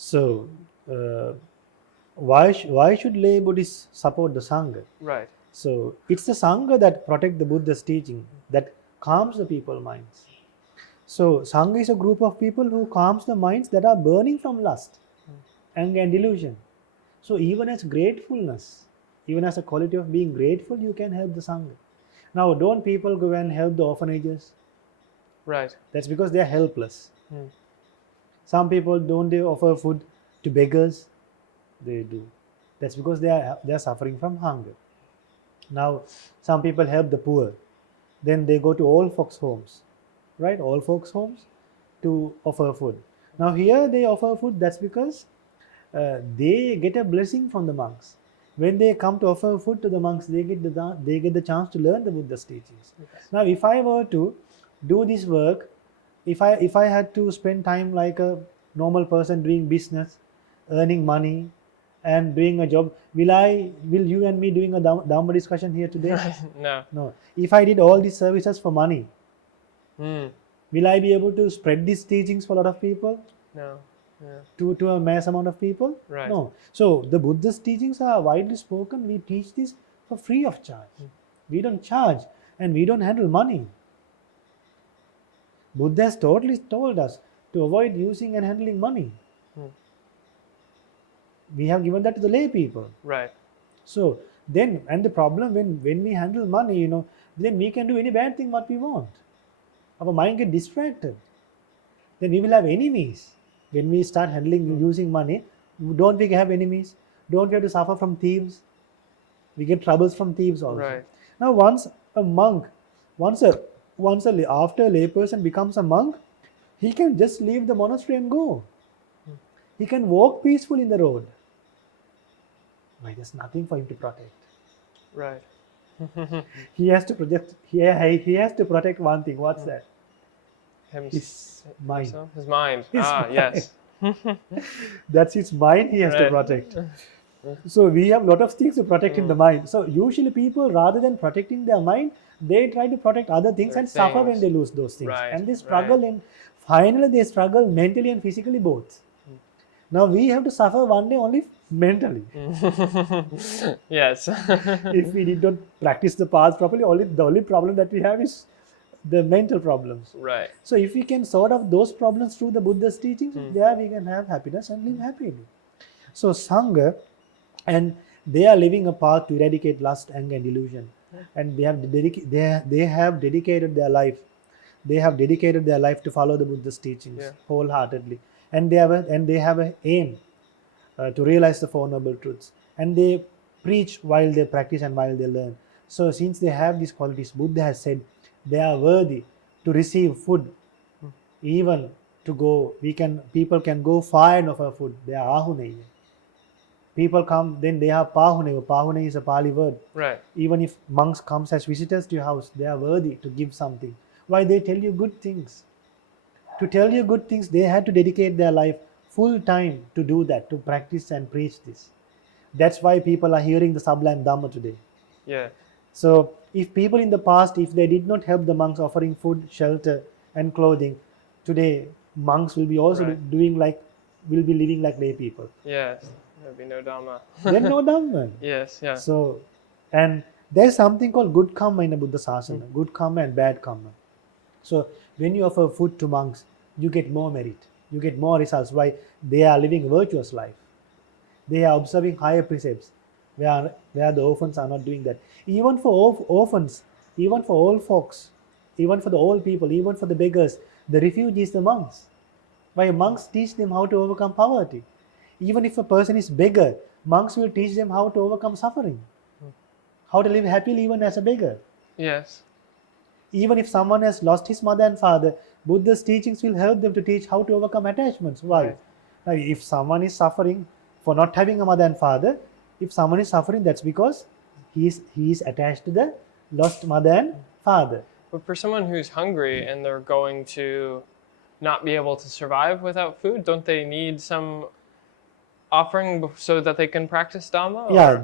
So uh, why should lay Buddhists support the Sangha? Right. So it's the Sangha that protect the Buddha's teaching, that calms the people's minds. So Sangha is a group of people who calms the minds that are burning from lust, anger and delusion. So even as gratefulness, even as a quality of being grateful, you can help the Sangha. Now don't people go and help the orphanages? Right. That's because they are helpless. Hmm. Some people don't they offer food to beggars? They do. That's because they are suffering from hunger. Now some people help the poor. Then they go to old folks' homes, right? Old folks' homes to offer food. Now here they offer food. That's because they get a blessing from the monks. When they come to offer food to the monks, they get the chance to learn the Buddha's teachings. Yes. Now, if I were to do this work, if I had to spend time like a normal person doing business, earning money, and doing a job, will you and me doing a Dhamma discussion here today? No. No. If I did all these services for money, Hmm. will I be able to spread these teachings for a lot of people? No. Yeah. To a mass amount of people? Right. No. So the Buddhist teachings are widely spoken. We teach this for free of charge. We don't charge and we don't handle money. Buddha has totally told us to avoid using and handling money. We have given that to the lay people. Right. So then, and the problem when we handle money, then we can do any bad thing what we want. Our mind get distracted. Then we will have enemies. When we start handling using money, don't we have enemies? Don't we have to suffer from thieves? We get troubles from thieves also. Right. Now, once a monk, after a layperson becomes a monk, he can just leave the monastery and go. He can walk peacefully in the road. Why? There's nothing for him to protect. Right. He has to protect. He has to protect one thing. What's that? His mind. Himself? His mind. His mind. Yes. That's his mind. He has to Right. protect. So we have a lot of things to protect in the mind. So usually people, rather than protecting their mind, they try to protect other things Other and suffer when things. they lose those things. Right, And they struggle, and finally they struggle mentally and physically both. Now we have to suffer one day only mentally. Yes. If we did not practice the path properly, the only problem that we have is the mental problems. Right. So if we can sort out those problems through the Buddha's teachings, there we can have happiness and live happily. So Sangha, and they are living a path to eradicate lust, anger, and delusion. And they have dedicated their life. They have dedicated their life to follow the Buddha's teachings wholeheartedly, and they have an aim to realize the Four Noble Truths. And they preach while they practice and while they learn. So since they have these qualities, Buddha has said they are worthy to receive food, even to go. People can go far and offer food. They are ahuneya. People come, then they have pahuneya. Pahuneya is a Pali word. Right. Even if monks comes as visitors to your house, they are worthy to give something. Why? They tell you good things. To tell you good things, they had to dedicate their life full time to do that, to practice and preach this. That's why people are hearing the sublime Dhamma today. Yeah. So if people in the past, if they did not help the monks offering food, shelter and clothing, today monks will be also Right. will be living like lay people. Yes. There'd be no Dhamma. Then no Dhamma. Yes. Yeah. So, and there's something called good karma in the Buddha Sasana, good karma and bad karma. So when you offer food to monks, you get more merit, you get more results. Why? They are living a virtuous life. They are observing higher precepts, where the orphans are not doing that. Even for orphans, even for old folks, even for the old people, even for the beggars, the refuge is the monks. Why? Monks teach them how to overcome poverty. Even if a person is beggar, monks will teach them how to overcome suffering, how to live happily even as a beggar. Yes. Even if someone has lost his mother and father, Buddha's teachings will help them to teach how to overcome attachments. Why? Right. Now, if someone is suffering for not having a mother and father, if someone is suffering, that's because he is attached to the lost mother and father. But for someone who's hungry and they're going to not be able to survive without food, don't they need some offering so that they can practice Dhamma? Yeah, or-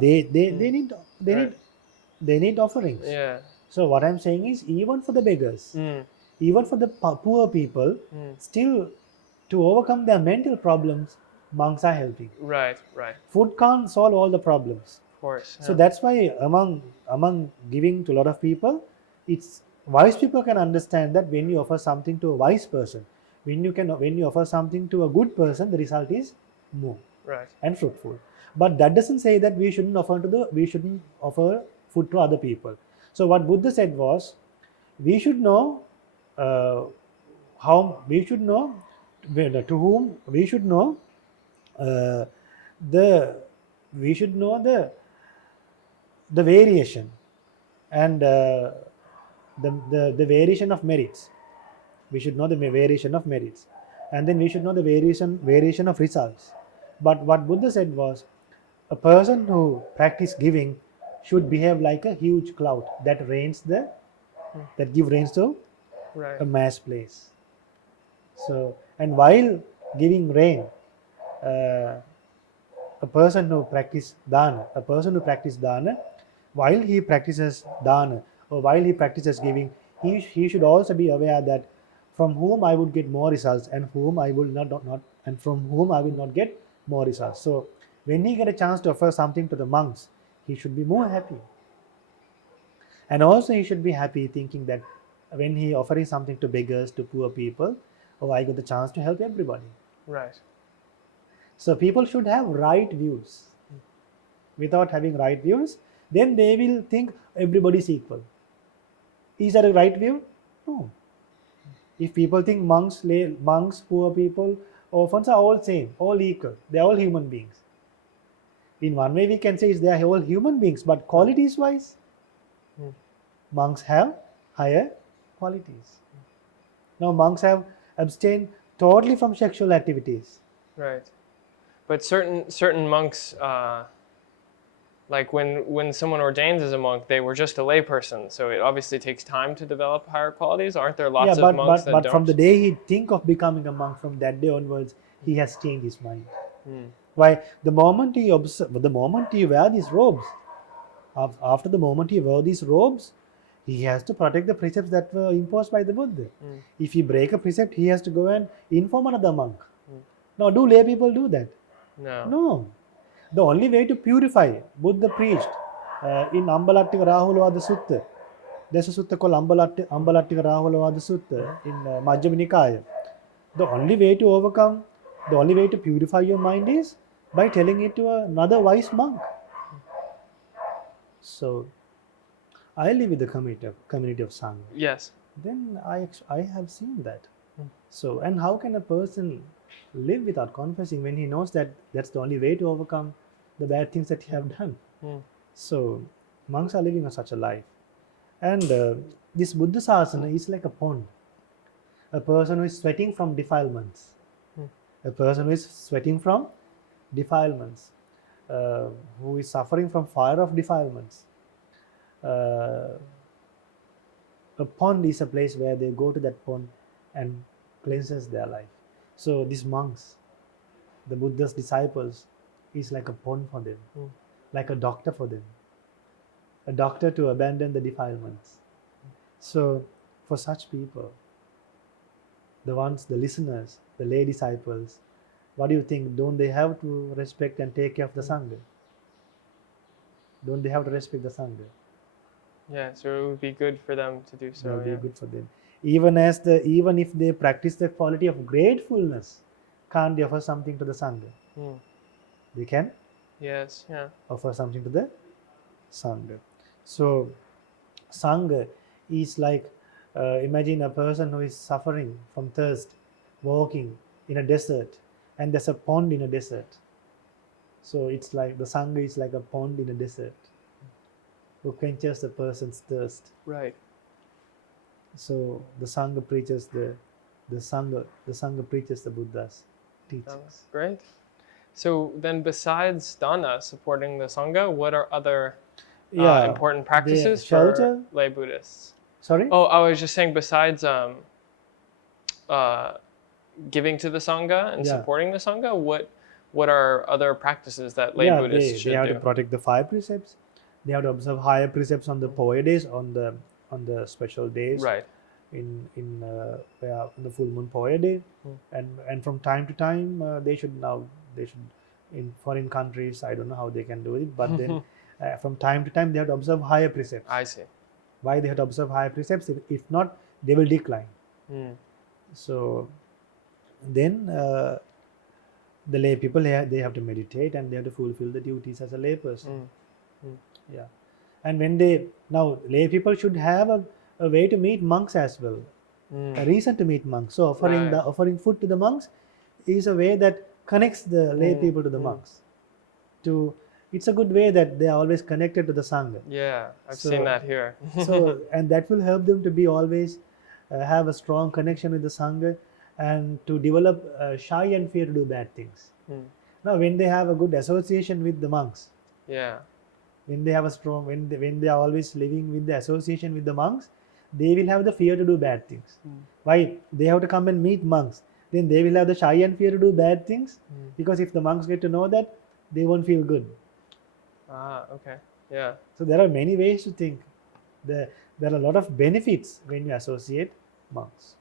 they need offerings. Yeah. So what I'm saying is, even for the beggars, Mm. even for the poor people, still to overcome their mental problems, monks are helping. Right. Right. Food can't solve all the problems. Of course. So yeah. that's why among giving to a lot of people, it's wise people can understand that when you offer something to a wise person, when you offer something to a good person, the result is more Right. and fruitful. But that doesn't say that we shouldn't offer food to other people. So what Buddha said was, we should know uh, how we should know to whom we should know uh, the we should know the variation and the variation of merits. We should know the variation of merits, and then we should know the variation of results. But what Buddha said was, a person who practice giving should behave like a huge cloud that give rains to Right. a mass place. So, and while giving rain, uh, a person who practice dana, while he practices dana or while he practices giving, he should also be aware that from whom I would get more results and whom I will not and from whom I will not get more results. So when he get a chance to offer something to the monks, he should be more happy. And also he should be happy thinking that when he offering something to beggars, to poor people, oh, I got the chance to help everybody. Right. So people should have right views. Without having right views, then they will think everybody is equal. Is that a right view? No. If people think monks, poor people, orphans are all same, all equal, they are all human beings. In one way we can say they are all human beings, but qualities wise, monks have higher qualities. Now monks have abstained totally from sexual activities. Right. But certain monks, like when someone ordains as a monk, they were just a layperson. So it obviously takes time to develop higher qualities. Aren't there lots of monks that but don't? from the day he think of becoming a monk, from that day onwards, he has changed his mind. Why? The moment he wear these robes, after the moment he wear these robes, he has to protect the precepts that were imposed by the Buddha. If he break a precept, he has to go and inform another monk. Now, do lay people do that? No. No. The only way to purify, Buddha preached in Ambalattika Rahulawada Sutta. There's a sutta called Ambalattika Rahulawada Sutta in Majjhima Nikaya. The only way to purify your mind is by telling it to another wise monk. So, I live with the community of Sangha. Yes. Then I have seen that. So, and how can a person live without confessing when he knows that that's the only way to overcome the bad things that he have done? So, monks are living such a life. And this Buddha Sasana is like a pond. A person who is sweating from defilements. A person who is sweating from defilements. Who is suffering from fire of defilements. A pond is a place where they go to that pond and cleanses their life. So these monks, the Buddha's disciples, is like a pond for them, like a doctor for them, a doctor to abandon the defilements. So for such people, the listeners, the lay disciples, what do you think? Don't they have to respect and take care of the Sangha? Don't they have to respect the Sangha? Yeah, so it would be good for them to do so. It will Yeah. be good for them. Even if they practice the quality of gratefulness, can't they offer something to the Sangha? They can Yes. Yeah. offer something to the Sangha. So Sangha is like, imagine a person who is suffering from thirst, walking in a desert, and there's a pond in a desert. So it's like the Sangha is like a pond in a desert who quenches the person's thirst. Right. So the Sangha preaches the Sangha preaches the Buddha's teachings. Great. So then, besides dana, supporting the sangha, what are other important practices shelter. for lay Buddhists? Sorry? Oh, I was just saying, besides giving to the sangha and supporting the sangha, what are other practices that lay Buddhists should they have do? to protect the 5 precepts. They have to observe higher precepts on the Poya days, on the special days. Right. In the full moon Poya day, and from time to time they should now They should, in foreign countries, I don't know how they can do it, but then from time to time they have to observe higher precepts. I see. Why they have to observe higher precepts? If not, they will decline. Mm. So then the lay people, they have to meditate and they have to fulfill the duties as a lay person. Yeah. And when now lay people should have a way to meet monks as well, a reason to meet monks. So offering food to the monks is a way that connects the lay people to the monks. It's a good way that they are always connected to the sangha. Yeah, I've So- seen that here. So and that will help them to be always have a strong connection with the sangha and to develop shy and fear to do bad things. Now when they have a good association with the monks, Yeah. when they have a strong, when they are always living with the association with the monks, they will have the fear to do bad things. Why? They have to come and meet monks, then they will have the shy and fear to do bad things, because if the monks get to know that, they won't feel good. Ah, okay. Yeah. So there are many ways to think. There are a lot of benefits when you associate monks.